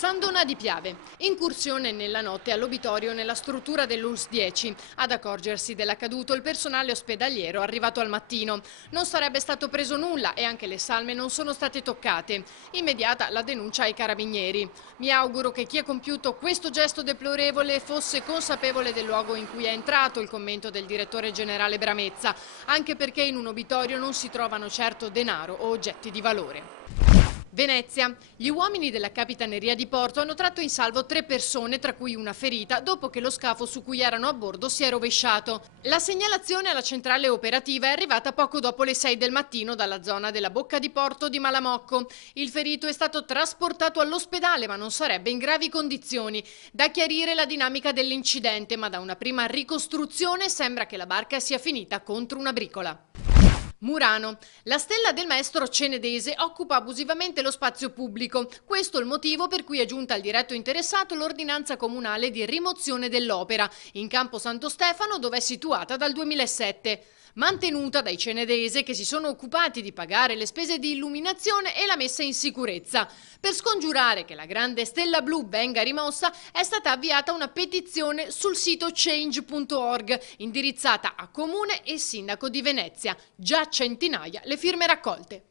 San Donà di Piave. Incursione nella notte all'obitorio nella struttura dell'ULSS 10. Ad accorgersi dell'accaduto il personale ospedaliero arrivato al mattino. Non sarebbe stato preso nulla e anche le salme non sono state toccate. Immediata la denuncia ai carabinieri. Mi auguro che chi ha compiuto questo gesto deplorevole fosse consapevole del luogo in cui è entrato, il commento del direttore generale Bramezza, anche perché in un obitorio non si trovano certo denaro o oggetti di valore. Venezia. Gli uomini della Capitaneria di Porto hanno tratto in salvo 3 persone, tra cui una ferita, dopo che lo scafo su cui erano a bordo si è rovesciato. La segnalazione alla centrale operativa è arrivata poco dopo le 6 del mattino dalla zona della Bocca di Porto di Malamocco. Il ferito è stato trasportato all'ospedale ma non sarebbe in gravi condizioni. Da chiarire la dinamica dell'incidente, ma da una prima ricostruzione sembra che la barca sia finita contro una bricola. Murano. La stella del maestro cenedese occupa abusivamente lo spazio pubblico. Questo è il motivo per cui è giunta al diretto interessato l'ordinanza comunale di rimozione dell'opera, in Campo Santo Stefano, dove è situata dal 2007. Mantenuta dai cenedese che si sono occupati di pagare le spese di illuminazione e la messa in sicurezza. Per scongiurare che la grande stella blu venga rimossa è stata avviata una petizione sul sito change.org indirizzata a Comune e Sindaco di Venezia. Già centinaia le firme raccolte.